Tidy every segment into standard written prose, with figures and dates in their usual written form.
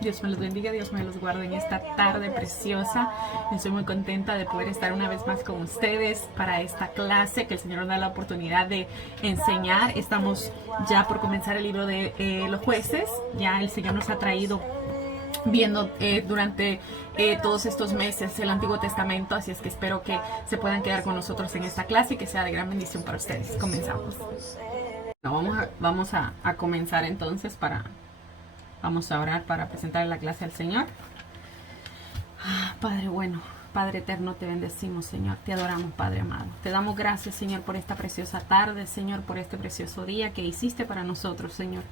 Dios me los bendiga, Dios me los guarde en esta tarde preciosa. Estoy muy contenta de poder estar una vez más con ustedes para esta clase que el Señor nos da la oportunidad de enseñar. Estamos ya por comenzar el libro de los jueces. Ya el Señor nos ha traído viendo durante todos estos meses el Antiguo Testamento, así es que espero que se puedan quedar con nosotros en esta clase y que sea de gran bendición para ustedes. Comenzamos. Vamos a comenzar entonces vamos a orar para presentar la clase al Señor. Padre bueno, Padre eterno, te bendecimos, Señor. Te adoramos, Padre amado. Te damos gracias, Señor, por esta preciosa tarde, Señor, por este precioso día que hiciste para nosotros, Señor.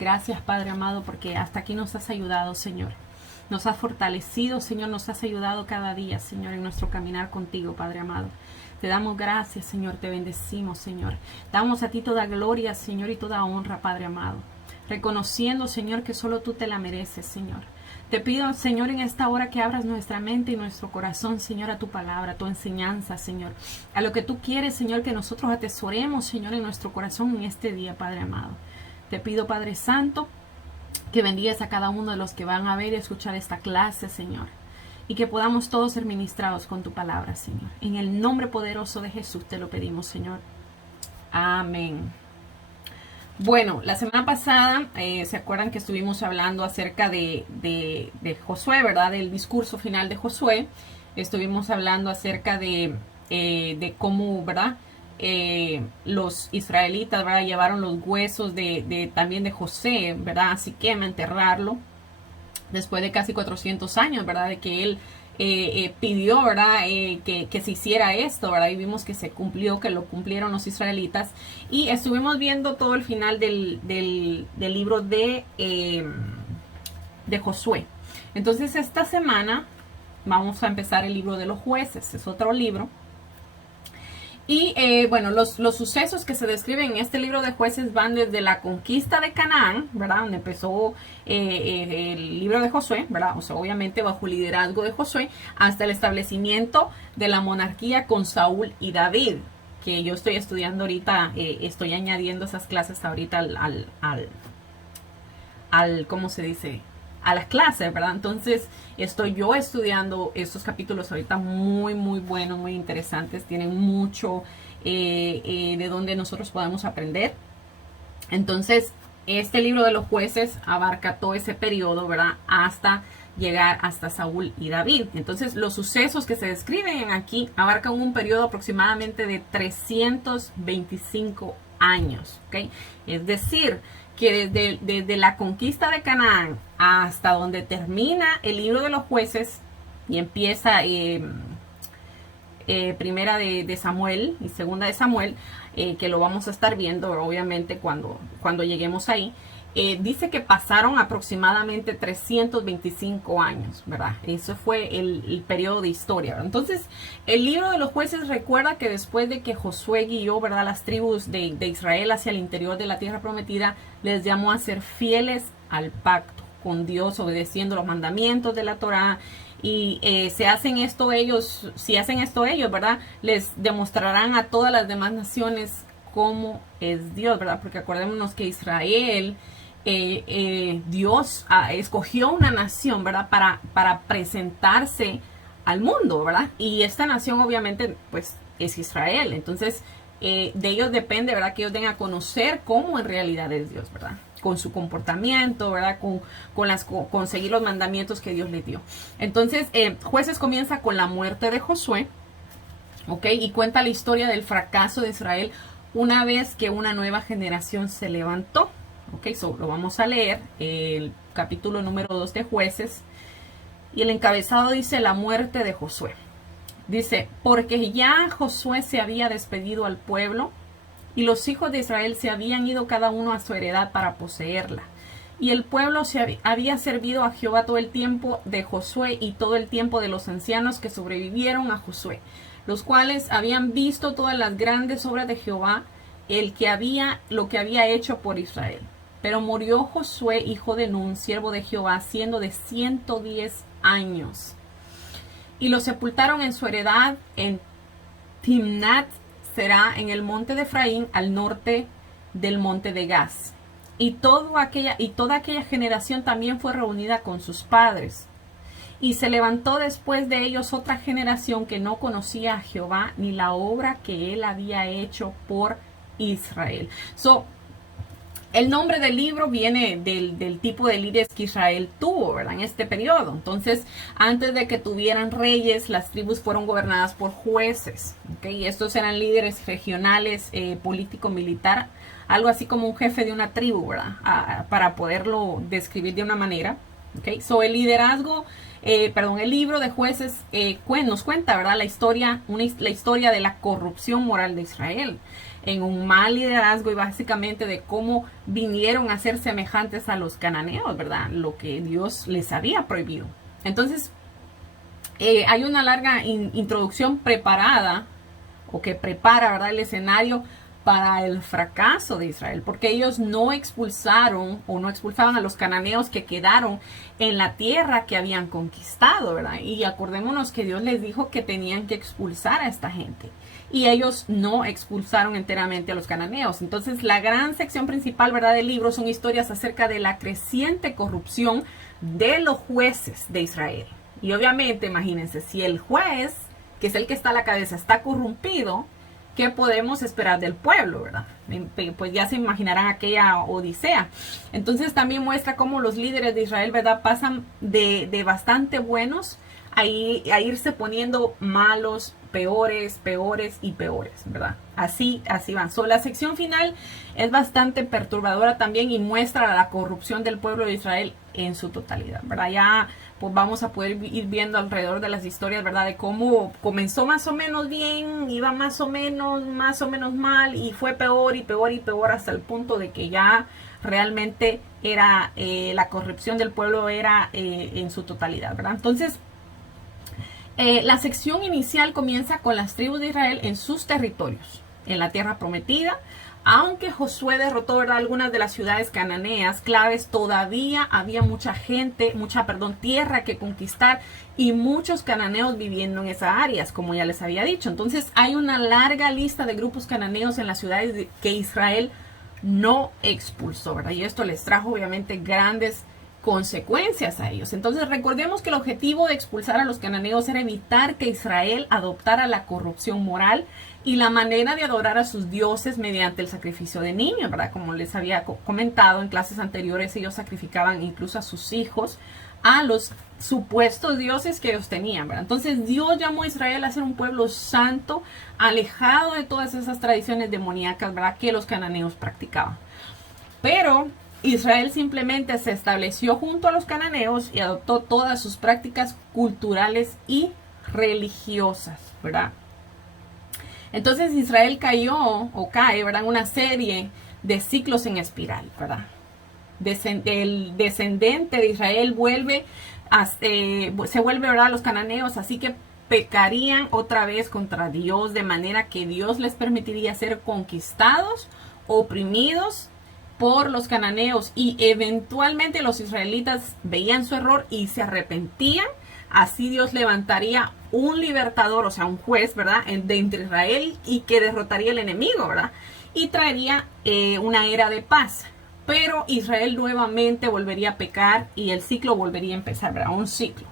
Gracias, Padre amado, porque hasta aquí nos has ayudado, Señor. Nos has fortalecido, Señor, nos has ayudado cada día, Señor, en nuestro caminar contigo, Padre amado. Te damos gracias, Señor, te bendecimos, Señor. Damos a ti toda gloria, Señor, y toda honra, Padre amado. Reconociendo, Señor, que solo tú te la mereces, Señor. Te pido, Señor, en esta hora que abras nuestra mente y nuestro corazón, Señor, a tu palabra, a tu enseñanza, Señor. A lo que tú quieres, Señor, que nosotros atesoremos, Señor, en nuestro corazón en este día, Padre amado. Te pido, Padre Santo, que bendigas a cada uno de los que van a ver y escuchar esta clase, Señor. Y que podamos todos ser ministrados con tu palabra, Señor. En el nombre poderoso de Jesús te lo pedimos, Señor. Amén. Bueno, la semana pasada, ¿se acuerdan que estuvimos hablando acerca de Josué, verdad? Del discurso final de Josué. Estuvimos hablando acerca de cómo, ¿verdad? Los israelitas, ¿verdad? Llevaron los huesos también de José, ¿verdad? Así que a enterrarlo después de casi 400 años, ¿verdad? De que él pidió, ¿verdad? Que se hiciera esto, ¿verdad? Y vimos que se cumplió, que lo cumplieron los israelitas. Y estuvimos viendo todo el final del libro de Josué. Entonces esta semana vamos a empezar el libro de los jueces, es otro libro. Y bueno, los sucesos que se describen en este libro de jueces van desde la conquista de Canaán, ¿verdad? Donde empezó el libro de Josué, ¿verdad? O sea, obviamente bajo el liderazgo de Josué, hasta el establecimiento de la monarquía con Saúl y David, que yo estoy estudiando ahorita, estoy añadiendo esas clases ahorita ¿cómo se dice? A las clases, ¿verdad? Entonces estoy yo estudiando estos capítulos ahorita muy, muy buenos, muy interesantes. Tienen mucho de donde nosotros podemos aprender. Entonces, este libro de los jueces abarca todo ese periodo, ¿verdad? Hasta llegar hasta Saúl y David. Entonces, los sucesos que se describen aquí abarcan un periodo aproximadamente de 325 años, ¿ok? Es decir, que desde la conquista de Canaán hasta donde termina el libro de los jueces y empieza primera de Samuel y segunda de Samuel, que lo vamos a estar viendo obviamente cuando lleguemos ahí, dice que pasaron aproximadamente 325 años, ¿verdad? Eso fue el periodo de historia, ¿verdad? Entonces, el libro de los jueces recuerda que después de que Josué guió, ¿verdad?, las tribus de Israel hacia el interior de la tierra prometida, les llamó a ser fieles al pacto con Dios, obedeciendo los mandamientos de la Torá. Y si hacen esto ellos, ¿verdad?, les demostrarán a todas las demás naciones cómo es Dios, ¿verdad? Porque acordémonos que Israel, Dios escogió una nación, ¿verdad?, para presentarse al mundo, ¿verdad? Y esta nación obviamente pues es Israel. Entonces de ellos depende, ¿verdad?, que ellos den a conocer cómo en realidad es Dios, ¿verdad?, con su comportamiento, ¿verdad?, con seguir los mandamientos que Dios les dio. Entonces Jueces comienza con la muerte de Josué, ¿ok? Y cuenta la historia del fracaso de Israel una vez que una nueva generación se levantó. Ok, lo vamos a leer, el capítulo número 2 de Jueces, y el encabezado dice: la muerte de Josué. Dice: porque ya Josué se había despedido al pueblo, y los hijos de Israel se habían ido cada uno a su heredad para poseerla. Y el pueblo había servido a Jehová todo el tiempo de Josué y todo el tiempo de los ancianos que sobrevivieron a Josué, los cuales habían visto todas las grandes obras de Jehová, lo que había hecho por Israel. Pero murió Josué, hijo de Nun, siervo de Jehová, siendo de 110 años. Y lo sepultaron en su heredad en Timnat Será, en el monte de Efraín, al norte del monte de Gaz. y toda aquella generación también fue reunida con sus padres. Y se levantó después de ellos otra generación que no conocía a Jehová ni la obra que él había hecho por Israel. El nombre del libro viene del tipo de líderes que Israel tuvo, ¿verdad? En este periodo. Entonces, antes de que tuvieran reyes, las tribus fueron gobernadas por jueces, ¿okay? Y estos eran líderes regionales, político-militar, algo así como un jefe de una tribu, ¿verdad? Para poderlo describir de una manera, ¿okay? El liderazgo, el libro de Jueces nos cuenta, ¿verdad? La historia de la corrupción moral de Israel en un mal liderazgo y básicamente de cómo vinieron a ser semejantes a los cananeos, ¿verdad? Lo que Dios les había prohibido. Entonces, hay una larga introducción preparada o que prepara, ¿verdad?, el escenario para el fracaso de Israel, porque ellos no expulsaban a los cananeos que quedaron en la tierra que habían conquistado, ¿verdad? Y acordémonos que Dios les dijo que tenían que expulsar a esta gente. Y ellos no expulsaron enteramente a los cananeos. Entonces, la gran sección principal, ¿verdad?, del libro son historias acerca de la creciente corrupción de los jueces de Israel. Y obviamente, imagínense, si el juez, que es el que está a la cabeza, está corrompido, ¿qué podemos esperar del pueblo, verdad? Pues ya se imaginarán aquella odisea. Entonces, también muestra cómo los líderes de Israel, ¿verdad?, pasan de bastante buenos a irse poniendo malos, peores y peores, ¿verdad? Así van. La sección final es bastante perturbadora también y muestra la corrupción del pueblo de Israel en su totalidad, ¿verdad? Ya pues vamos a poder ir viendo alrededor de las historias, ¿verdad?, de cómo comenzó más o menos bien, iba más o menos mal y fue peor hasta el punto de que ya realmente era la corrupción del pueblo era en su totalidad, ¿verdad? Entonces, la sección inicial comienza con las tribus de Israel en sus territorios, en la tierra prometida. Aunque Josué derrotó, ¿verdad?, algunas de las ciudades cananeas claves, todavía había tierra que conquistar y muchos cananeos viviendo en esas áreas, como ya les había dicho. Entonces, hay una larga lista de grupos cananeos en las ciudades que Israel no expulsó, ¿verdad? Y esto les trajo, obviamente, grandes consecuencias a ellos. Entonces, recordemos que el objetivo de expulsar a los cananeos era evitar que Israel adoptara la corrupción moral y la manera de adorar a sus dioses mediante el sacrificio de niños, ¿verdad? Como les había comentado en clases anteriores, ellos sacrificaban incluso a sus hijos a los supuestos dioses que ellos tenían, ¿verdad? Entonces, Dios llamó a Israel a ser un pueblo santo, alejado de todas esas tradiciones demoníacas, ¿verdad?, que los cananeos practicaban. Pero Israel simplemente se estableció junto a los cananeos y adoptó todas sus prácticas culturales y religiosas, ¿verdad? Entonces Israel cae, ¿verdad?, en una serie de ciclos en espiral, ¿verdad? El descendente de Israel se vuelve, ¿verdad?, los cananeos, así que pecarían otra vez contra Dios, de manera que Dios les permitiría ser conquistados, oprimidos por los cananeos, y eventualmente los israelitas veían su error y se arrepentían. Así Dios levantaría un libertador, o sea, un juez, ¿verdad?, de entre Israel, y que derrotaría al enemigo, ¿verdad?, y traería una era de paz. Pero Israel nuevamente volvería a pecar y el ciclo volvería a empezar, ¿verdad?, un ciclo.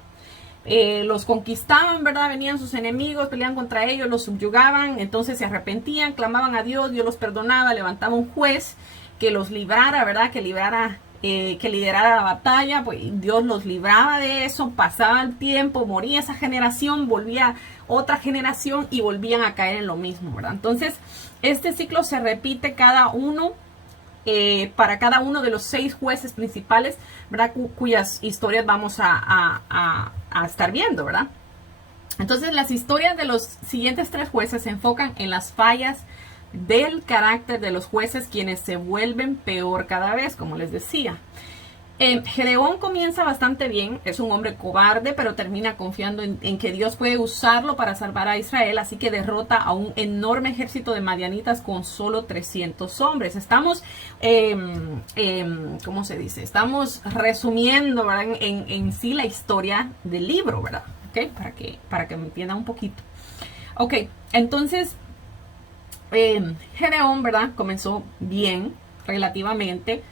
Los conquistaban, ¿verdad?, venían sus enemigos, peleaban contra ellos, los subyugaban, entonces se arrepentían, clamaban a Dios, Dios los perdonaba, levantaba un juez que los librara, ¿verdad?, que liderara la batalla, pues Dios los libraba de eso. Pasaba el tiempo, moría esa generación, volvía otra generación y volvían a caer en lo mismo, ¿verdad? Entonces, este ciclo se repite para cada uno de los 6 jueces principales, ¿verdad?, cuyas historias vamos a estar viendo, ¿verdad? Entonces, las historias de los siguientes 3 jueces se enfocan en las fallas del carácter de los jueces, quienes se vuelven peor cada vez, como les decía. Gedeón comienza bastante bien, es un hombre cobarde, pero termina confiando en que Dios puede usarlo para salvar a Israel, así que derrota a un enorme ejército de madianitas con solo 300 hombres. Estamos, ¿cómo se dice? Estamos resumiendo, ¿verdad?, en sí la historia del libro, ¿verdad? ¿Okay? Para que me entiendan un poquito. Ok, entonces Gedeón, ¿verdad?, comenzó bien, relativamente.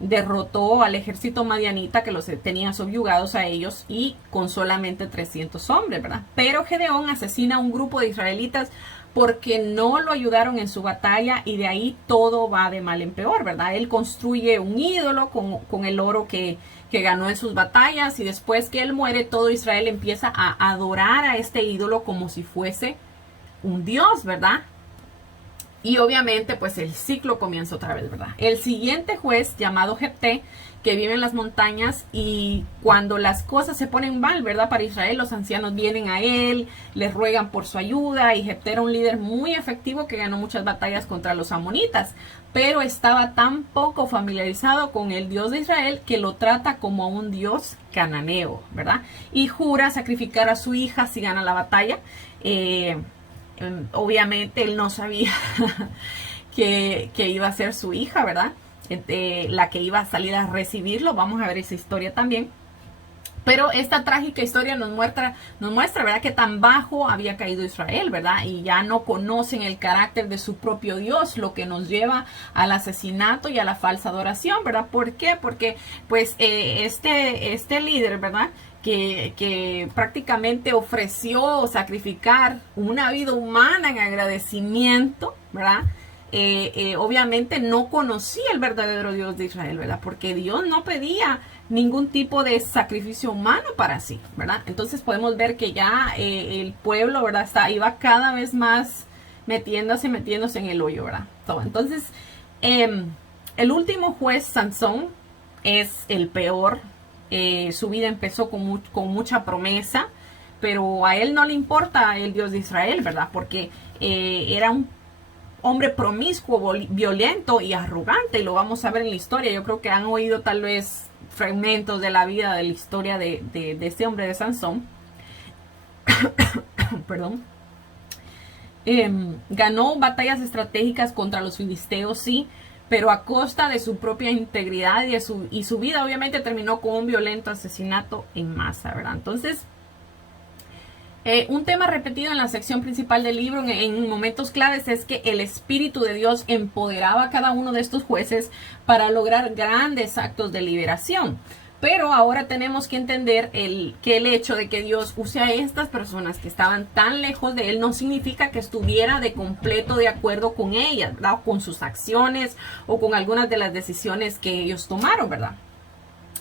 derrotó al ejército madianita que los tenía subyugados a ellos y con solamente 300 hombres, ¿verdad? Pero Gedeón asesina a un grupo de israelitas porque no lo ayudaron en su batalla y de ahí todo va de mal en peor, ¿verdad? Él construye un ídolo con el oro que ganó en sus batallas y después que él muere, todo Israel empieza a adorar a este ídolo como si fuese un dios, ¿verdad? Y obviamente pues el ciclo comienza otra vez, ¿verdad? El siguiente juez llamado Jefté, que vive en las montañas, y cuando las cosas se ponen mal, ¿verdad? Para Israel, los ancianos vienen a él, les ruegan por su ayuda, y Jefté era un líder muy efectivo que ganó muchas batallas contra los amonitas, pero estaba tan poco familiarizado con el Dios de Israel que lo trata como a un Dios cananeo, ¿verdad? Y jura sacrificar a su hija si gana la batalla. Obviamente él no sabía que iba a ser su hija, ¿verdad? La que iba a salir a recibirlo. Vamos a ver esa historia también. Pero esta trágica historia nos muestra, ¿verdad?, que tan bajo había caído Israel, ¿verdad? Y ya no conocen el carácter de su propio Dios, lo que nos lleva al asesinato y a la falsa adoración, ¿verdad? ¿Por qué? Porque pues este líder, ¿verdad?, que prácticamente ofreció sacrificar una vida humana en agradecimiento, ¿verdad? Obviamente no conocía el verdadero Dios de Israel, ¿verdad? Porque Dios no pedía ningún tipo de sacrificio humano para sí, ¿verdad? Entonces podemos ver que ya el pueblo, ¿verdad?, iba cada vez más metiéndose en el hoyo, ¿verdad? Entonces, el último juez, Sansón, es el peor. Su vida empezó con mucha promesa, pero a él no le importa el Dios de Israel, ¿verdad? Porque era un hombre promiscuo, violento y arrogante, y lo vamos a ver en la historia. Yo creo que han oído tal vez fragmentos de la vida, de la historia de este hombre de Sansón. Perdón. Ganó batallas estratégicas contra los filisteos, sí, pero a costa de su propia integridad y su vida obviamente terminó con un violento asesinato en masa, ¿verdad? Entonces, un tema repetido en la sección principal del libro en momentos claves es que el Espíritu de Dios empoderaba a cada uno de estos jueces para lograr grandes actos de liberación. Pero ahora tenemos que entender que el hecho de que Dios use a estas personas que estaban tan lejos de Él no significa que estuviera de completo de acuerdo con ellas, ¿verdad? O con sus acciones o con algunas de las decisiones que ellos tomaron, ¿verdad?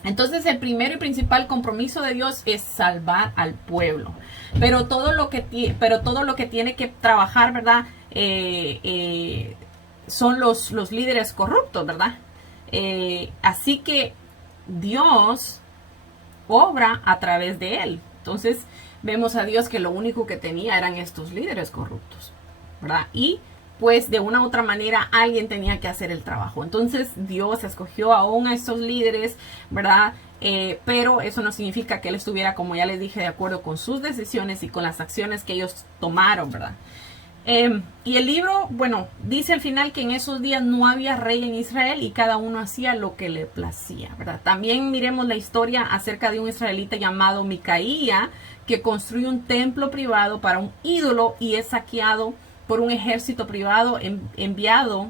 Entonces el primero y principal compromiso de Dios es salvar al pueblo. Pero todo lo que tiene que trabajar, ¿verdad? Son los líderes corruptos, ¿verdad? Así que Dios obra a través de él. Entonces vemos a Dios que lo único que tenía eran estos líderes corruptos, ¿verdad? Y pues de una u otra manera alguien tenía que hacer el trabajo. Entonces Dios escogió aún a estos líderes, ¿verdad? Pero eso no significa que él estuviera, como ya les dije, de acuerdo con sus decisiones y con las acciones que ellos tomaron, ¿verdad? Y el libro, bueno, dice al final que en esos días no había rey en Israel y cada uno hacía lo que le placía, ¿verdad? También miremos la historia acerca de un israelita llamado Micaía, que construye un templo privado para un ídolo y es saqueado por un ejército privado enviado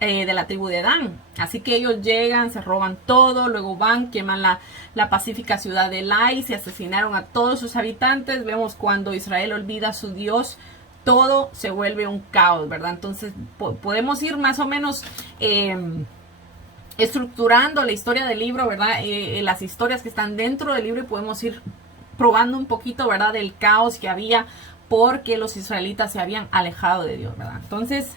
de la tribu de Dan. Así que ellos llegan, se roban todo, luego van, queman la pacífica ciudad de Lais y asesinaron a todos sus habitantes. Vemos cuando Israel olvida a su Dios, todo se vuelve un caos, ¿verdad? Entonces podemos ir más o menos estructurando la historia del libro, ¿verdad? Las historias que están dentro del libro, y podemos ir probando un poquito, ¿verdad?, del caos que había porque los israelitas se habían alejado de Dios, ¿verdad? Entonces,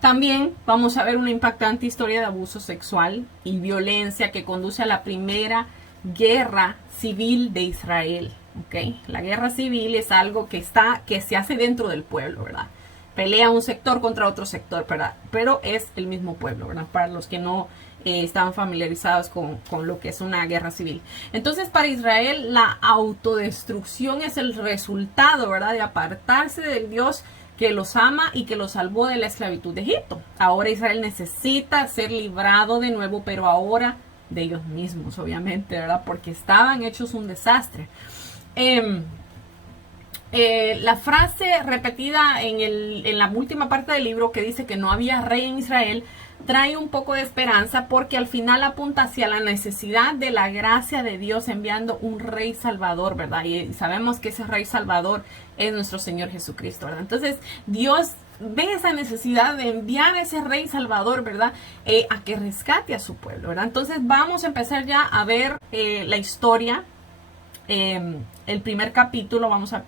también vamos a ver una impactante historia de abuso sexual y violencia que conduce a la primera guerra civil de Israel. ¿Okay? La guerra civil es algo que se hace dentro del pueblo, ¿verdad? Pelea un sector contra otro sector, ¿verdad? Pero es el mismo pueblo, ¿verdad? Para los que no estaban familiarizados con lo que es una guerra civil. Entonces, para Israel, la autodestrucción es el resultado, ¿verdad?, de apartarse del Dios que los ama y que los salvó de la esclavitud de Egipto. Ahora Israel necesita ser librado de nuevo, pero ahora de ellos mismos, obviamente, ¿verdad? Porque estaban hechos un desastre. La frase repetida en la última parte del libro que dice que no había rey en Israel trae un poco de esperanza porque al final apunta hacia la necesidad de la gracia de Dios enviando un rey salvador, ¿verdad? Y sabemos que ese rey salvador es nuestro Señor Jesucristo, ¿verdad? Entonces Dios ve esa necesidad de enviar a ese rey salvador, ¿verdad? A que rescate a su pueblo, ¿verdad? Entonces vamos a empezar ya a ver la historia. El primer capítulo, vamos a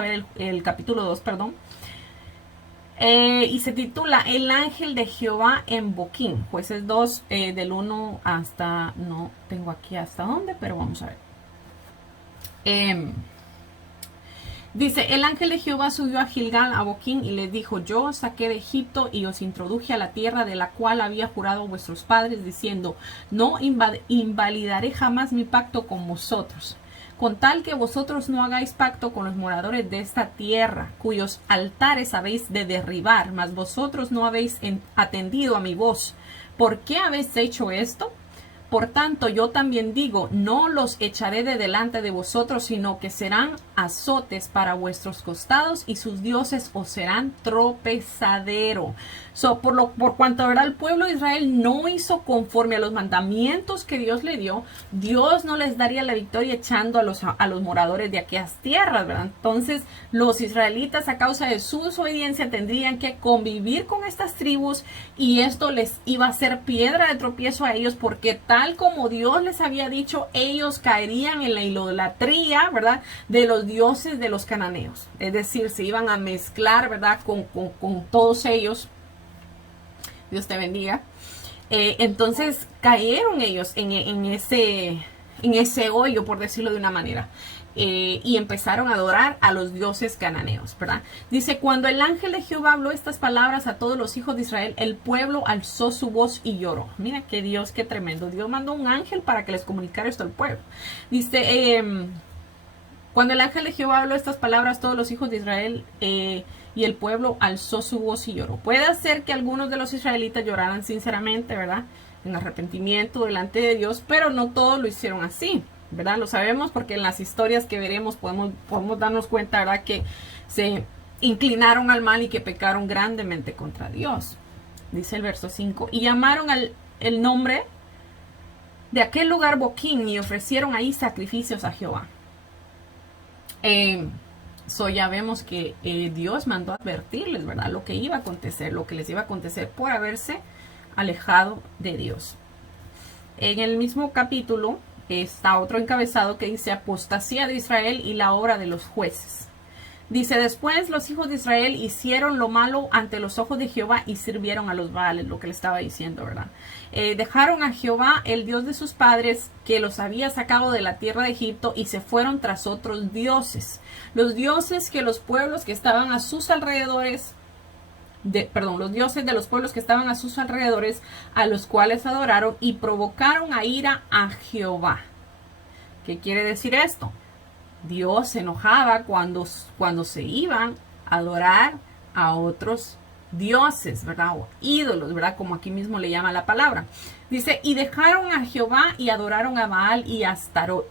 ver el capítulo 2, perdón. Y se titula El ángel de Jehová en Boquín. Jueces 2, del 1 hasta, no tengo aquí hasta dónde, pero vamos a ver. Dice, el ángel de Jehová subió a Gilgal, a Boquín, y les dijo, yo os saqué de Egipto y os introduje a la tierra de la cual había jurado vuestros padres, diciendo, no invalidaré jamás mi pacto con vosotros, con tal que vosotros no hagáis pacto con los moradores de esta tierra, cuyos altares habéis de derribar, mas vosotros no habéis atendido a mi voz. ¿Por qué habéis hecho esto? Por tanto, yo también digo, no los echaré de delante de vosotros, sino que serán azotes para vuestros costados y sus dioses os serán tropezadero. Por cuanto ahora el pueblo de Israel no hizo conforme a los mandamientos que Dios le dio, Dios no les daría la victoria echando a los moradores de aquellas tierras, ¿verdad? Entonces, los israelitas a causa de su desobediencia tendrían que convivir con estas tribus y esto les iba a ser piedra de tropiezo a ellos porque tal como Dios les había dicho, ellos caerían en la idolatría, ¿verdad? De los dioses de los cananeos. Es decir, se iban a mezclar, ¿verdad? Con todos ellos. Dios te bendiga. Entonces cayeron ellos en ese hoyo, por decirlo de una manera. Y empezaron a adorar a los dioses cananeos, ¿verdad? Dice, cuando el ángel de Jehová habló estas palabras a todos los hijos de Israel, el pueblo alzó su voz y lloró. Mira qué Dios, qué tremendo. Dios mandó un ángel para que les comunicara esto al pueblo. Dice, cuando el ángel de Jehová habló estas palabras a todos los hijos de Israel, y el pueblo alzó su voz y lloró. Puede ser que algunos de los israelitas lloraran sinceramente, ¿verdad? En arrepentimiento delante de Dios, pero no todos lo hicieron así, ¿verdad? Lo sabemos porque en las historias que veremos podemos darnos cuenta, ¿verdad? Que se inclinaron al mal y que pecaron grandemente contra Dios. Dice el verso 5, y llamaron el nombre de aquel lugar Boquín y ofrecieron ahí sacrificios a Jehová. Ya vemos que Dios mandó a advertirles, ¿verdad? Lo que iba a acontecer, lo que les iba a acontecer por haberse alejado de Dios. En el mismo capítulo está otro encabezado que dice apostasía de Israel y la obra de los jueces. Dice, después los hijos de Israel hicieron lo malo ante los ojos de Jehová y sirvieron a los Baales, lo que le estaba diciendo, ¿verdad? Dejaron a Jehová, el Dios de sus padres, que los había sacado de la tierra de Egipto y se fueron tras otros dioses. Los dioses que los pueblos que estaban a sus alrededores, los dioses de los pueblos que estaban a sus alrededores, a los cuales adoraron y provocaron a ira a Jehová. ¿Qué quiere decir esto? Dios se enojaba cuando se iban a adorar a otros dioses, ¿verdad? O ídolos, ¿verdad? Como aquí mismo le llama la palabra. Dice, y dejaron a Jehová y adoraron a Baal y a Astarot.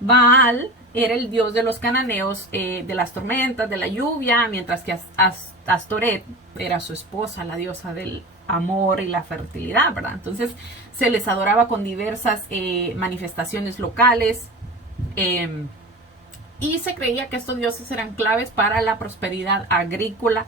Baal era el dios de los cananeos, de las tormentas, de la lluvia, mientras que Astoret era su esposa, la diosa del amor y la fertilidad, ¿verdad? Entonces se les adoraba con diversas manifestaciones locales. Y se creía que estos dioses eran claves para la prosperidad agrícola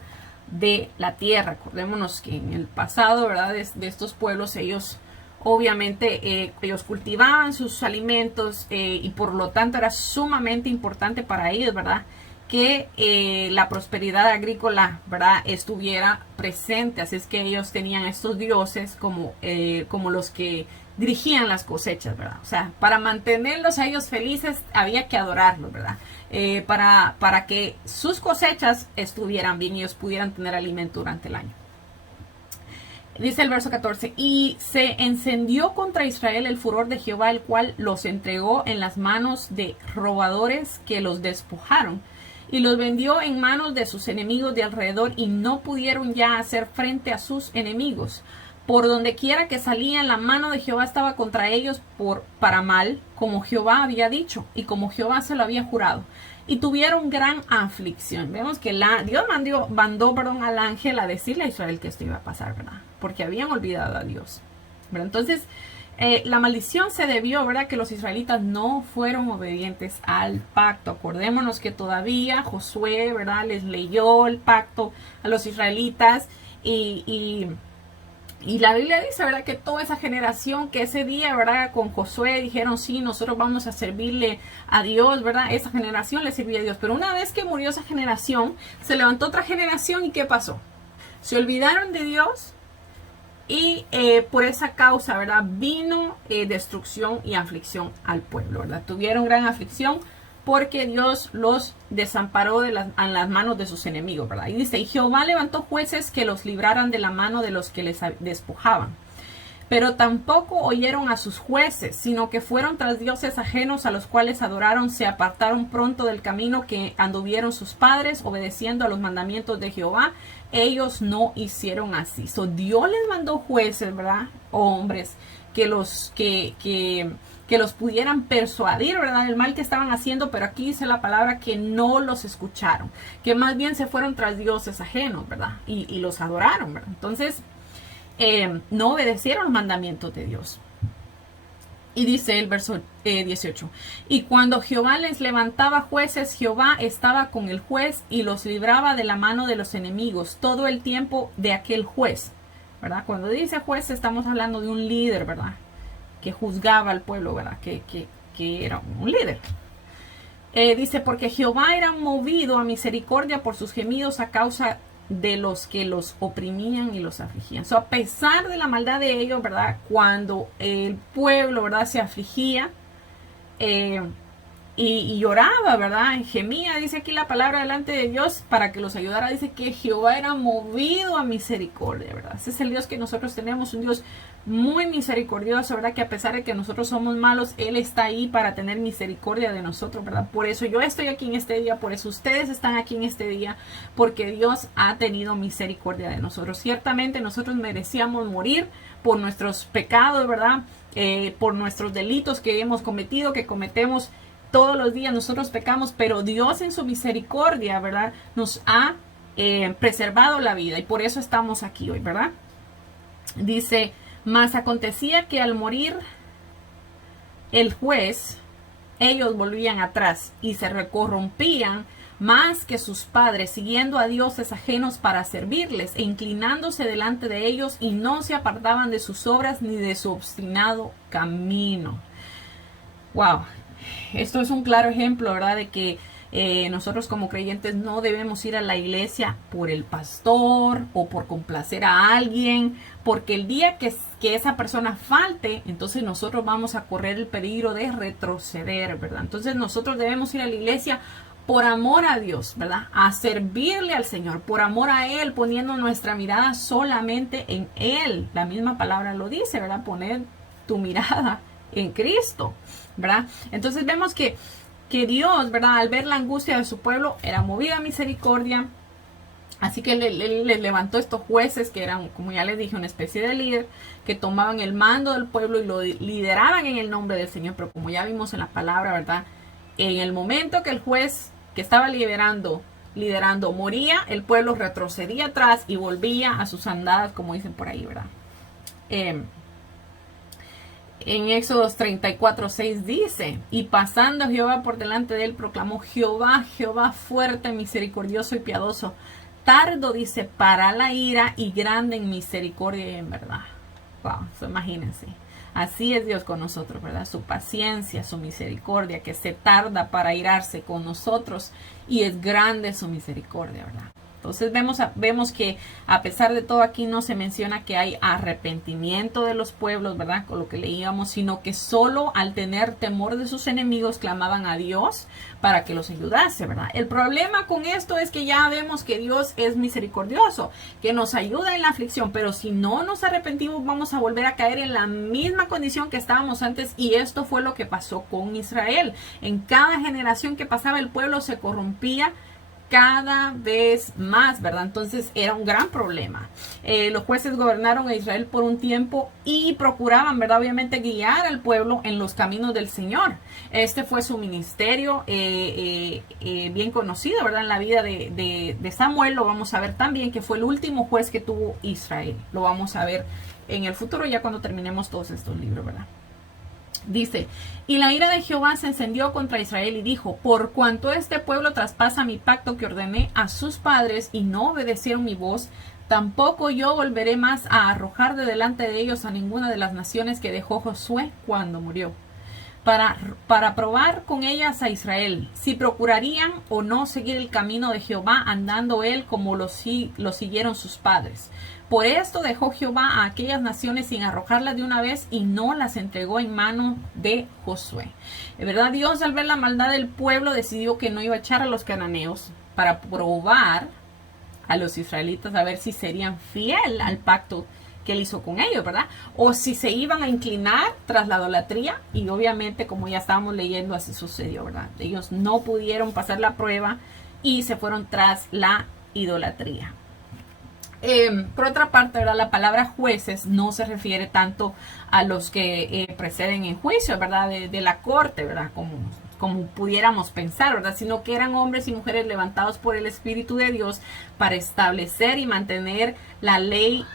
de la tierra. Acordémonos que en el pasado, ¿verdad? De estos pueblos, ellos obviamente ellos cultivaban sus alimentos y por lo tanto era sumamente importante para ellos, ¿verdad? Que la prosperidad agrícola, ¿verdad? Estuviera presente. Así es que ellos tenían estos dioses como los que dirigían las cosechas, ¿verdad? O sea, para mantenerlos a ellos felices había que adorarlos, ¿verdad? Para que sus cosechas estuvieran bien y ellos pudieran tener alimento durante el año. Dice el verso 14, y se encendió contra Israel el furor de Jehová, el cual los entregó en las manos de robadores que los despojaron y los vendió en manos de sus enemigos de alrededor y no pudieron ya hacer frente a sus enemigos. Por donde quiera que salían, la mano de Jehová estaba contra ellos para mal, como Jehová había dicho y como Jehová se lo había jurado. Y tuvieron gran aflicción. Vemos que Dios mandó al ángel a decirle a Israel que esto iba a pasar, ¿verdad? Porque habían olvidado a Dios, ¿verdad? Entonces, la maldición se debió, ¿verdad? Que los israelitas no fueron obedientes al pacto. Acordémonos que todavía Josué, ¿verdad? Les leyó el pacto a los israelitas y la Biblia dice, ¿verdad? Que toda esa generación que ese día, ¿verdad? Con Josué dijeron, sí, nosotros vamos a servirle a Dios, ¿verdad? Esa generación le servía a Dios. Pero una vez que murió esa generación, se levantó otra generación y ¿qué pasó? Se olvidaron de Dios y por esa causa, ¿verdad? Vino destrucción y aflicción al pueblo, ¿verdad? Tuvieron gran aflicción porque Dios los desamparó en las manos de sus enemigos, ¿verdad? Y dice, y Jehová levantó jueces que los libraran de la mano de los que les despojaban. Pero tampoco oyeron a sus jueces, sino que fueron tras dioses ajenos a los cuales adoraron, se apartaron pronto del camino que anduvieron sus padres, obedeciendo a los mandamientos de Jehová. Ellos no hicieron así. Dios les mandó jueces, ¿verdad? Hombres que los pudieran persuadir, ¿verdad? El mal que estaban haciendo, pero aquí dice la palabra que no los escucharon, que más bien se fueron tras dioses ajenos, ¿verdad? Y los adoraron, ¿verdad? Entonces, no obedecieron los mandamientos de Dios. Y dice el verso 18, y cuando Jehová les levantaba jueces, Jehová estaba con el juez y los libraba de la mano de los enemigos todo el tiempo de aquel juez, ¿verdad? Cuando dice juez estamos hablando de un líder, ¿verdad? Que juzgaba al pueblo, ¿verdad? Que era un líder. Dice, porque Jehová era movido a misericordia por sus gemidos a causa de los que los oprimían y los afligían. A pesar de la maldad de ellos, ¿verdad? Cuando el pueblo, ¿verdad? Se afligía y lloraba, ¿verdad? Gemía, dice aquí la palabra delante de Dios para que los ayudara. Dice que Jehová era movido a misericordia, ¿verdad? Ese es el Dios que nosotros tenemos, un Dios muy misericordioso, ¿verdad? Que a pesar de que nosotros somos malos, Él está ahí para tener misericordia de nosotros, ¿verdad? Por eso yo estoy aquí en este día, por eso ustedes están aquí en este día, porque Dios ha tenido misericordia de nosotros. Ciertamente nosotros merecíamos morir por nuestros pecados, ¿verdad? Por nuestros delitos que hemos cometido, que cometemos todos los días. Nosotros pecamos, pero Dios en su misericordia, ¿verdad? Nos ha preservado la vida y por eso estamos aquí hoy, ¿verdad? Dice, mas acontecía que al morir el juez, ellos volvían atrás y se corrompían más que sus padres, siguiendo a dioses ajenos para servirles e inclinándose delante de ellos, y no se apartaban de sus obras ni de su obstinado camino. Wow, esto es un claro ejemplo, ¿verdad? De que nosotros como creyentes no debemos ir a la iglesia por el pastor o por complacer a alguien, porque el día que esa persona falte, entonces nosotros vamos a correr el peligro de retroceder, ¿verdad? Entonces nosotros debemos ir a la iglesia por amor a Dios, ¿verdad? A servirle al Señor, por amor a Él, poniendo nuestra mirada solamente en Él. La misma palabra lo dice, ¿verdad? Poner tu mirada en Cristo, ¿verdad? Entonces vemos que Dios, ¿verdad? Al ver la angustia de su pueblo, era movido a misericordia. Así que él les levantó estos jueces que eran, como ya les dije, una especie de líder, que tomaban el mando del pueblo y lo lideraban en el nombre del Señor. Pero como ya vimos en la palabra, ¿verdad? En el momento que el juez que estaba liderando moría, el pueblo retrocedía atrás y volvía a sus andadas, como dicen por ahí, ¿verdad? En Éxodos 34:6 dice, y pasando Jehová por delante de él, proclamó, Jehová, Jehová fuerte, misericordioso y piadoso, tardo, dice, para la ira y grande en misericordia y en verdad. Wow, imagínense. Así es Dios con nosotros, ¿verdad? Su paciencia, su misericordia, que se tarda para irarse con nosotros y es grande su misericordia, ¿verdad? Entonces vemos que a pesar de todo aquí no se menciona que hay arrepentimiento de los pueblos, ¿verdad? Con lo que leíamos, sino que solo al tener temor de sus enemigos clamaban a Dios para que los ayudase, ¿verdad? El problema con esto es que ya vemos que Dios es misericordioso, que nos ayuda en la aflicción, pero si no nos arrepentimos vamos a volver a caer en la misma condición que estábamos antes, y esto fue lo que pasó con Israel. En cada generación que pasaba el pueblo se corrompía cada vez más, ¿verdad? Entonces era un gran problema. Los jueces gobernaron a Israel por un tiempo y procuraban, ¿verdad? Obviamente guiar al pueblo en los caminos del Señor. Este fue su ministerio bien conocido, ¿verdad? En la vida de Samuel lo vamos a ver también, que fue el último juez que tuvo Israel. Lo vamos a ver en el futuro ya cuando terminemos todos estos libros, ¿verdad? Dice, y la ira de Jehová se encendió contra Israel y dijo, por cuanto este pueblo traspasa mi pacto que ordené a sus padres y no obedecieron mi voz, tampoco yo volveré más a arrojar de delante de ellos a ninguna de las naciones que dejó Josué cuando murió, para probar con ellas a Israel, si procurarían o no seguir el camino de Jehová, andando él como lo siguieron sus padres. Por esto dejó Jehová a aquellas naciones sin arrojarlas de una vez y no las entregó en mano de Josué. De verdad, Dios, al ver la maldad del pueblo, decidió que no iba a echar a los cananeos para probar a los israelitas a ver si serían fiel al pacto que él hizo con ellos, ¿verdad? O si se iban a inclinar tras la idolatría, y obviamente, como ya estábamos leyendo, así sucedió, ¿verdad? Ellos no pudieron pasar la prueba y se fueron tras la idolatría. Por otra parte, ¿verdad? La palabra jueces no se refiere tanto a los que preceden en juicio, ¿verdad? De la corte, ¿verdad? Como pudiéramos pensar, ¿verdad? Sino que eran hombres y mujeres levantados por el Espíritu de Dios para establecer y mantener la ley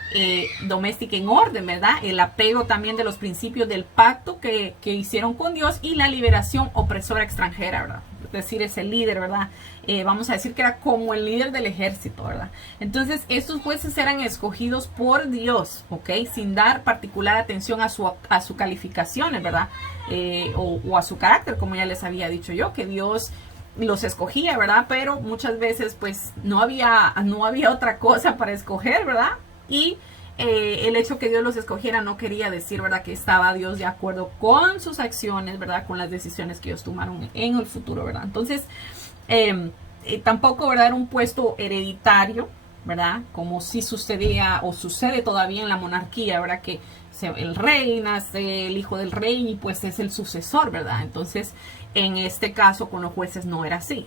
doméstica en orden, ¿verdad? El apego también de los principios del pacto que hicieron con Dios y la liberación opresora extranjera, ¿verdad? Es decir, ese líder, ¿verdad? Vamos a decir que era como el líder del ejército, ¿verdad? Entonces, estos jueces eran escogidos por Dios, ¿ok? Sin dar particular atención a su calificaciones, ¿verdad? O a su carácter, como ya les había dicho yo, que Dios los escogía, ¿verdad? Pero muchas veces, pues, no había otra cosa para escoger, ¿verdad? Y el hecho que Dios los escogiera no quería decir, ¿verdad?, que estaba Dios de acuerdo con sus acciones, ¿verdad?, con las decisiones que ellos tomaron en el futuro, ¿verdad? Entonces, tampoco, ¿verdad?, era un puesto hereditario, ¿verdad?, como si sucedía o sucede todavía en la monarquía, ¿verdad?, que el rey nace, el hijo del rey, y pues es el sucesor, ¿verdad? Entonces, en este caso con los jueces no era así,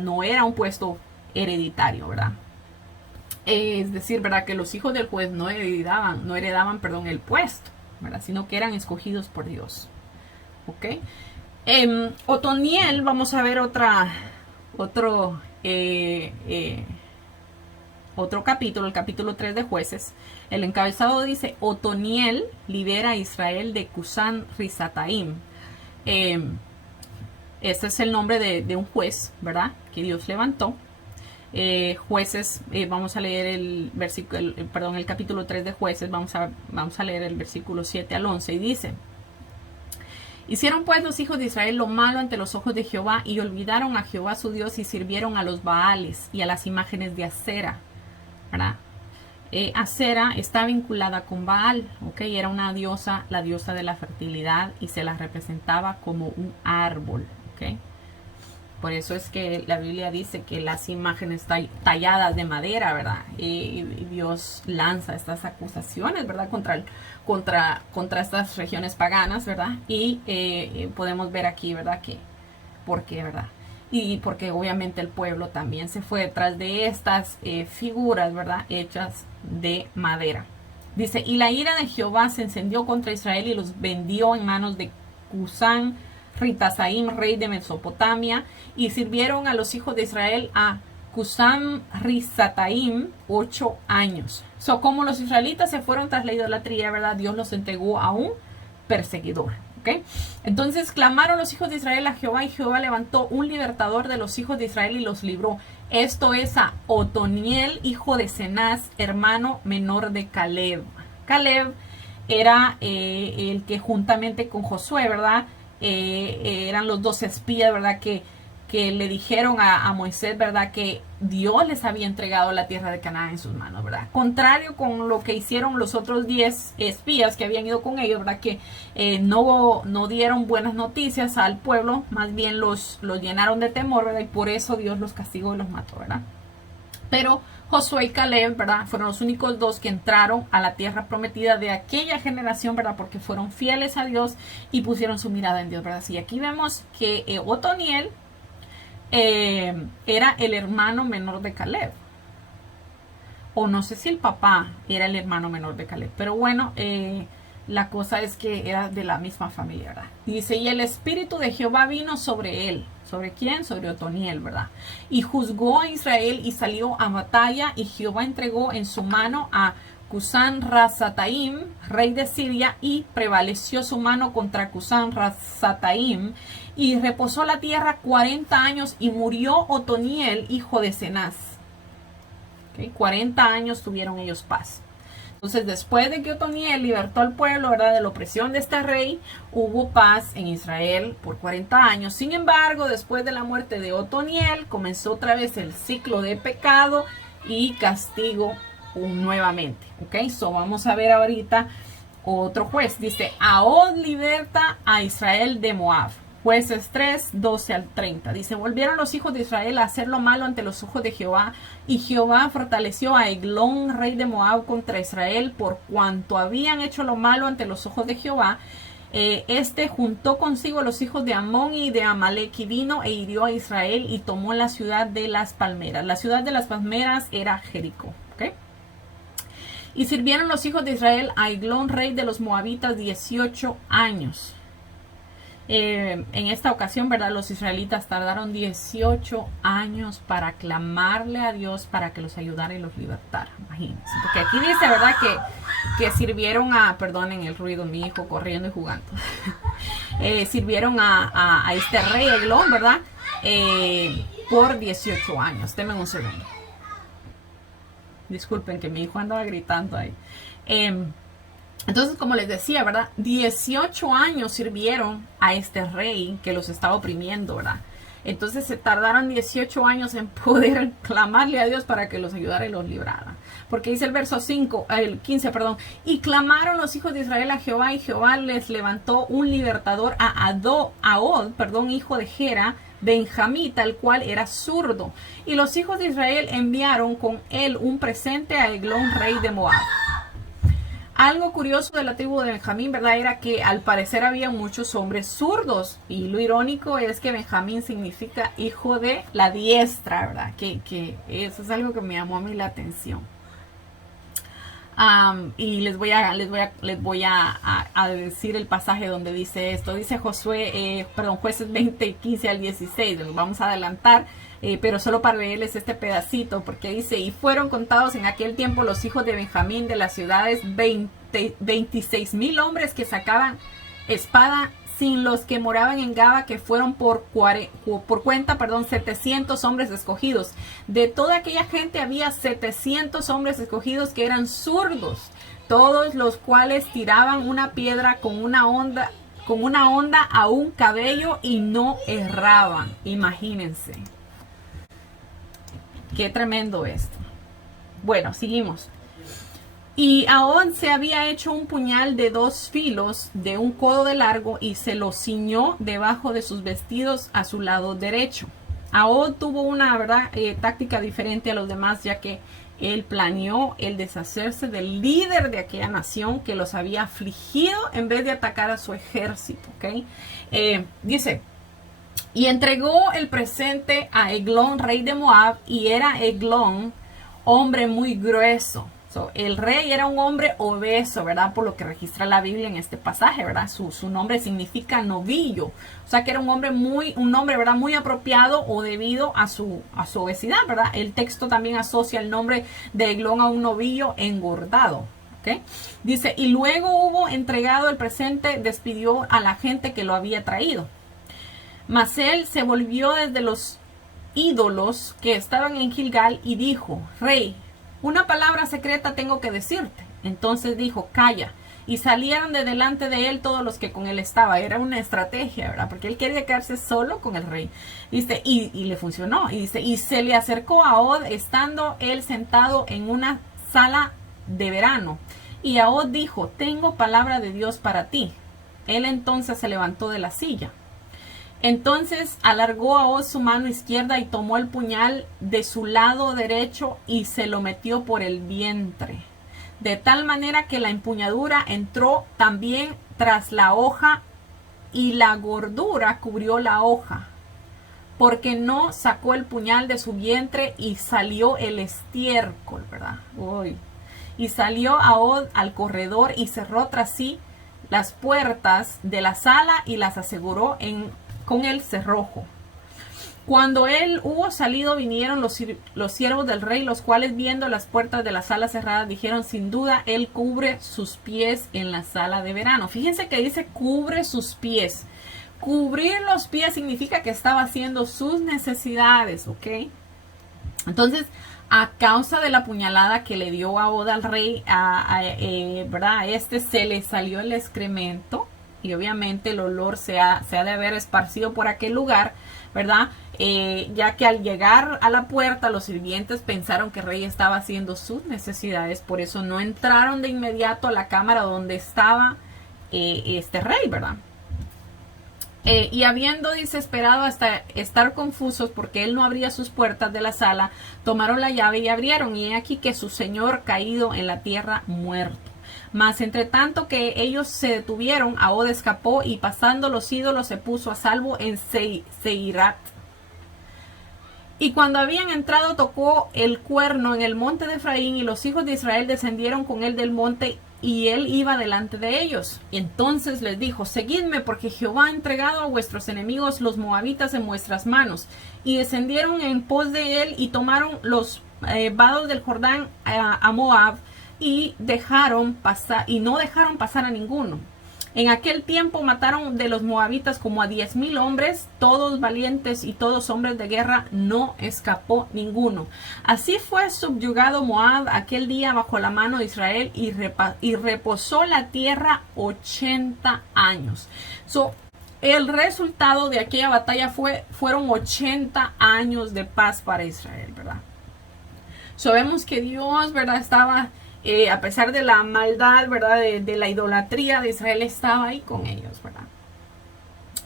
no era un puesto hereditario, ¿verdad? Es decir, ¿verdad?, que los hijos del juez no heredaban, el puesto, ¿verdad?, sino que eran escogidos por Dios. ¿Ok? Otoniel, vamos a ver otro capítulo, el capítulo 3 de Jueces. El encabezado dice, Otoniel libera a Israel de Cusán Risataim. Este es el nombre de un juez, ¿verdad?, que Dios levantó. Jueces, vamos a leer el capítulo 3 de Jueces, vamos a leer el versículo 7 al 11, y dice, hicieron pues los hijos de Israel lo malo ante los ojos de Jehová, y olvidaron a Jehová su Dios, y sirvieron a los Baales y a las imágenes de Acera, ¿verdad? Acera está vinculada con Baal, ¿ok? Era una diosa, la diosa de la fertilidad, y se la representaba como un árbol, ¿ok? Por eso es que la Biblia dice que las imágenes talladas de madera, ¿verdad? Y Dios lanza estas acusaciones, ¿verdad?, contra estas regiones paganas, ¿verdad? Y podemos ver aquí, ¿verdad?, ¿por qué, verdad? Y porque obviamente el pueblo también se fue detrás de estas figuras, ¿verdad?, hechas de madera. Dice, y la ira de Jehová se encendió contra Israel y los vendió en manos de Cusán Ritasaim, rey de Mesopotamia, y sirvieron a los hijos de Israel a Cusán Risataim 8 años. Como los israelitas se fueron tras la idolatría, ¿verdad?, Dios los entregó a un perseguidor. ¿Okay? Entonces clamaron los hijos de Israel a Jehová, y Jehová levantó un libertador de los hijos de Israel y los libró. Esto es a Otoniel, hijo de Cenaz, hermano menor de Caleb. Caleb era el que juntamente con Josué, ¿verdad?, eran los dos espías, ¿verdad?, que le dijeron a Moisés, ¿verdad?, que Dios les había entregado la tierra de Canaán en sus manos, ¿verdad? Contrario con lo que hicieron los otros 10 espías que habían ido con ellos, ¿verdad?, que no dieron buenas noticias al pueblo, más bien los llenaron de temor, ¿verdad?, y por eso Dios los castigó y los mató, ¿verdad? Pero Josué y Caleb, ¿verdad?, fueron los únicos dos que entraron a la tierra prometida de aquella generación, ¿verdad?, porque fueron fieles a Dios y pusieron su mirada en Dios, ¿verdad? Y aquí vemos que Otoniel era el hermano menor de Caleb. O no sé si el papá era el hermano menor de Caleb. Pero bueno, la cosa es que era de la misma familia, ¿verdad? Dice, y el espíritu de Jehová vino sobre él. ¿Sobre quién? Sobre Otoniel, ¿verdad? Y juzgó a Israel y salió a batalla, y Jehová entregó en su mano a Cusán Rasataim, rey de Siria, y prevaleció su mano contra Cusán Rasataim, y reposó la tierra 40 años, y murió Otoniel, hijo de Cenaz. 40 años tuvieron ellos paz. Entonces, después de que Otoniel libertó al pueblo, ¿verdad?, de la opresión de este rey, hubo paz en Israel por 40 años. Sin embargo, después de la muerte de Otoniel, comenzó otra vez el ciclo de pecado y castigo nuevamente. ¿Ok? So, vamos a ver ahorita otro juez. Dice, Ahod liberta a Israel de Moab. Jueces 3, 12 al 30. Dice, volvieron los hijos de Israel a hacer lo malo ante los ojos de Jehová, y Jehová fortaleció a Eglón, rey de Moab, contra Israel, por cuanto habían hecho lo malo ante los ojos de Jehová. Este juntó consigo a los hijos de Amón y de Amalek, y vino e hirió a Israel, y tomó la ciudad de las palmeras. La ciudad de las palmeras era Jericó. ¿Okay? Y sirvieron los hijos de Israel a Eglón, rey de los moabitas, 18 años. En esta ocasión, ¿verdad?, los israelitas tardaron 18 años para clamarle a Dios para que los ayudara y los libertara. Imagínense. Porque aquí dice, ¿verdad?, que sirvieron a, perdonen el ruido, mi hijo corriendo y jugando. Sirvieron a este rey Eglón, ¿verdad?, por 18 años. Denme un segundo. Disculpen que mi hijo andaba gritando ahí. Entonces, como les decía, ¿verdad?, 18 años sirvieron a este rey que los estaba oprimiendo, ¿verdad? Entonces se tardaron 18 años en poder clamarle a Dios para que los ayudara y los librara. Porque dice el verso 15, y clamaron los hijos de Israel a Jehová, y Jehová les levantó un libertador a Ahod, hijo de Gera, benjamita, el cual era zurdo. Y los hijos de Israel enviaron con él un presente a Eglón, rey de Moab. Algo curioso de la tribu de Benjamín, ¿verdad?, era que al parecer había muchos hombres zurdos. Y lo irónico es que Benjamín significa hijo de la diestra, ¿verdad? Que eso es algo que me llamó a mí la atención. Y les voy a decir el pasaje donde dice esto. Dice Jueces 20, 15 al 16. Los vamos a adelantar. Pero solo para leerles este pedacito, porque dice, y fueron contados en aquel tiempo los hijos de Benjamín de las ciudades 26,000 hombres que sacaban espada, sin los que moraban en Gaba, que fueron por cuenta, 700 hombres escogidos. De toda aquella gente había 700 hombres escogidos que eran zurdos, todos los cuales tiraban una piedra con una onda a un cabello y no erraban. Imagínense. Qué tremendo esto. Bueno, seguimos. Y Ahod se había hecho un puñal de 2 filos de un codo de largo y se lo ciñó debajo de sus vestidos a su lado derecho. Ahod tuvo una táctica diferente a los demás, ya que él planeó el deshacerse del líder de aquella nación que los había afligido en vez de atacar a su ejército. ¿Okay? Dice, y entregó el presente a Eglón, rey de Moab, y era Eglón hombre muy grueso. El rey era un hombre obeso, ¿verdad? Por lo que registra la Biblia en este pasaje, ¿verdad? Su nombre significa novillo. O sea que era un hombre, ¿verdad?, muy apropiado o debido a su obesidad, ¿verdad? El texto también asocia el nombre de Eglón a un novillo engordado. ¿Okay? Dice, y luego hubo entregado el presente, despidió a la gente que lo había traído. Mas él se volvió desde los ídolos que estaban en Gilgal y dijo, Rey, una palabra secreta tengo que decirte. Entonces dijo, calla. Y salieron de delante de él todos los que con él estaban. Era una estrategia, ¿verdad? Porque él quería quedarse solo con el rey. Dice, y le funcionó. Y dice, y se le acercó a Ahod, estando él sentado en una sala de verano. Y Ahod dijo, tengo palabra de Dios para ti. Él entonces se levantó de la silla. Entonces alargó Ahod su mano izquierda y tomó el puñal de su lado derecho y se lo metió por el vientre, de tal manera que la empuñadura entró también tras la hoja y la gordura cubrió la hoja. porque no sacó el puñal de su vientre y salió el estiércol, ¿verdad? Uy. Y salió Ahod al corredor y cerró tras sí las puertas de la sala y las aseguró con el cerrojo. Cuando él hubo salido, vinieron los siervos del rey, los cuales, viendo las puertas de la sala cerradas, dijeron: sin duda, él cubre sus pies en la sala de verano. Fíjense que dice cubre sus pies. Cubrir los pies significa que estaba haciendo sus necesidades, ¿ok? Entonces, a causa de la puñalada que le dio Ahod al rey, ¿verdad? A este se le salió el excremento y obviamente el olor se ha de haber esparcido por aquel lugar, ¿verdad? Ya que al llegar a la puerta los sirvientes pensaron que el rey estaba haciendo sus necesidades, por eso no entraron de inmediato a la cámara donde estaba este rey, ¿verdad? Y habiendo desesperado hasta estar confusos porque él no abría sus puertas de la sala, tomaron la llave y abrieron, y he aquí que su señor caído en la tierra muerto. Mas entre tanto que ellos se detuvieron, Ahod escapó y pasando los ídolos se puso a salvo en Seirat. Y cuando habían entrado tocó el cuerno en el monte de Efraín, y los hijos de Israel descendieron con él del monte, y él iba delante de ellos. Y entonces les dijo: seguidme, porque Jehová ha entregado a vuestros enemigos los moabitas en vuestras manos. Y descendieron en pos de él y tomaron los vados del Jordán a Moab, y no dejaron pasar a ninguno. En aquel tiempo mataron de los moabitas como a 10,000 hombres, todos valientes y todos hombres de guerra, no escapó ninguno. Así fue subyugado Moab aquel día bajo la mano de Israel, y reposó la tierra 80 años. El resultado de aquella batalla fueron 80 años de paz para Israel, ¿verdad? Sabemos que Dios, ¿verdad?, estaba... a pesar de la maldad, ¿verdad?, de la idolatría de Israel, estaba ahí con ellos, ¿verdad?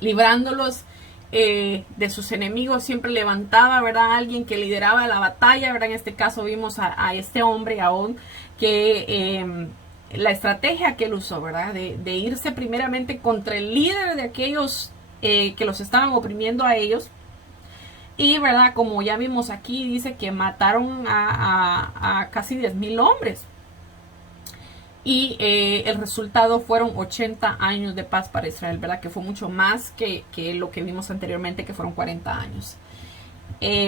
Librándolos de sus enemigos. Siempre levantaba, ¿verdad?, a alguien que lideraba la batalla, ¿verdad? En este caso vimos a este hombre, Ahod, que la estrategia que él usó, ¿verdad?, de irse primeramente contra el líder de aquellos que los estaban oprimiendo a ellos. Y, ¿verdad?, como ya vimos aquí, dice que mataron a casi 10,000 hombres. Y el resultado fueron 80 años de paz para Israel, ¿verdad? Que fue mucho más que lo que vimos anteriormente, que fueron 40 años.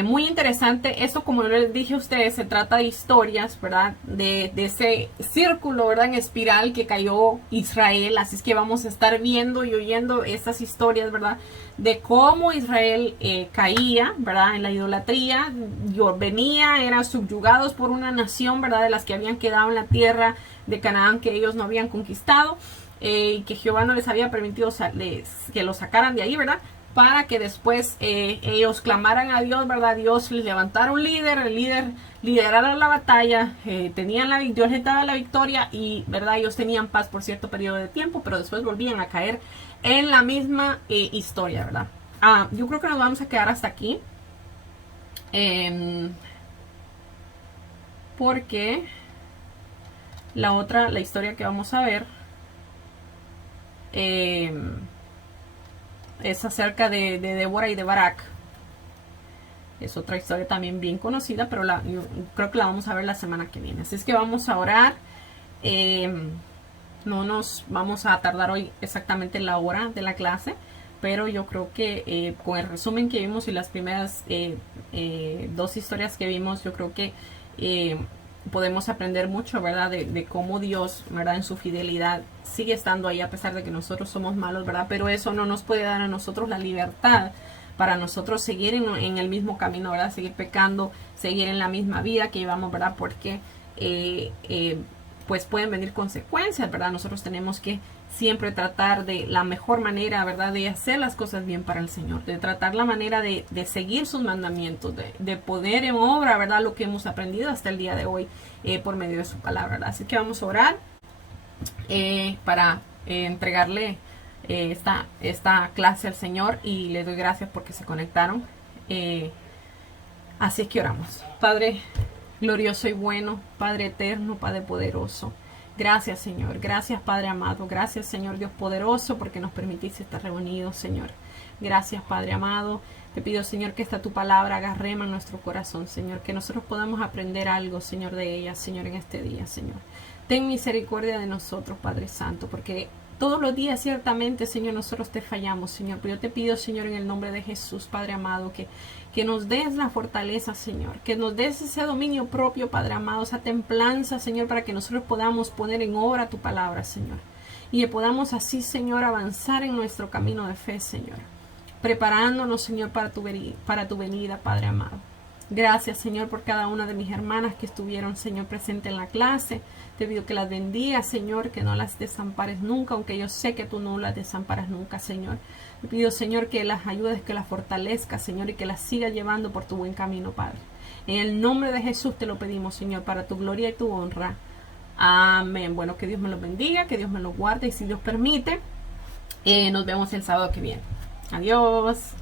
Muy interesante. Esto, como les dije a ustedes, se trata de historias, ¿verdad? De ese círculo, ¿verdad?, en espiral que cayó Israel. Así es que vamos a estar viendo y oyendo estas historias, ¿verdad?, de cómo Israel caía, ¿verdad?, en la idolatría. Eran subyugados por una nación, ¿verdad?, de las que habían quedado en la tierra de Canaán, que ellos no habían conquistado, y que Jehová no les había permitido que los sacaran de ahí, ¿verdad?, para que después ellos clamaran a Dios, ¿verdad? Dios les levantara un líder, el líder liderara la batalla, Dios les daba la victoria, y, ¿verdad?, ellos tenían paz por cierto periodo de tiempo, pero después volvían a caer en la misma historia, ¿verdad? Yo creo que nos vamos a quedar hasta aquí, porque la historia que vamos a ver es acerca de Débora y de Barak. Es otra historia también bien conocida, pero yo creo que la vamos a ver la semana que viene. Así es que vamos a orar. No nos vamos a tardar hoy exactamente la hora de la clase, pero yo creo que con el resumen que vimos y las primeras 2 historias que vimos, yo creo que podemos aprender mucho, ¿verdad?, de cómo Dios, ¿verdad?, en su fidelidad sigue estando ahí a pesar de que nosotros somos malos, ¿verdad? Pero eso no nos puede dar a nosotros la libertad para nosotros seguir en el mismo camino, ¿verdad? Seguir pecando, seguir en la misma vida que llevamos, ¿verdad? Porque pues pueden venir consecuencias, ¿verdad? Nosotros tenemos que siempre tratar de la mejor manera, ¿verdad?, de hacer las cosas bien para el Señor, de tratar la manera de seguir sus mandamientos, de poner en obra, ¿verdad?, lo que hemos aprendido hasta el día de hoy por medio de su palabra, ¿verdad? Así que vamos a orar para entregarle esta clase al Señor, y le doy gracias porque se conectaron. Así que oramos. Padre glorioso y bueno, Padre eterno, Padre poderoso, Gracias, Señor. Gracias, Padre amado. Gracias, Señor Dios poderoso, porque nos permitiste estar reunidos, Señor. Gracias, Padre amado. Te pido, Señor, que esta tu palabra haga rema en nuestro corazón, Señor. Que nosotros podamos aprender algo, Señor, de ella, Señor, en este día, Señor. Ten misericordia de nosotros, Padre Santo, porque todos los días ciertamente, Señor, nosotros te fallamos, Señor. Pero yo te pido, Señor, en el nombre de Jesús, Padre amado, que nos des la fortaleza, Señor. Que nos des ese dominio propio, Padre amado, esa templanza, Señor, para que nosotros podamos poner en obra tu palabra, Señor. Y que podamos así, Señor, avanzar en nuestro camino de fe, Señor. Preparándonos, Señor, para tu venida, Padre amado. Gracias, Señor, por cada una de mis hermanas que estuvieron, Señor, presente en la clase. Te pido que las bendigas, Señor, que no las desampares nunca, aunque yo sé que tú no las desamparas nunca, Señor. Te pido, Señor, que las ayudes, que las fortalezcas, Señor, y que las sigas llevando por tu buen camino, Padre. En el nombre de Jesús te lo pedimos, Señor, para tu gloria y tu honra. Amén. Bueno, que Dios me los bendiga, que Dios me los guarde y si Dios permite, nos vemos el sábado que viene. Adiós.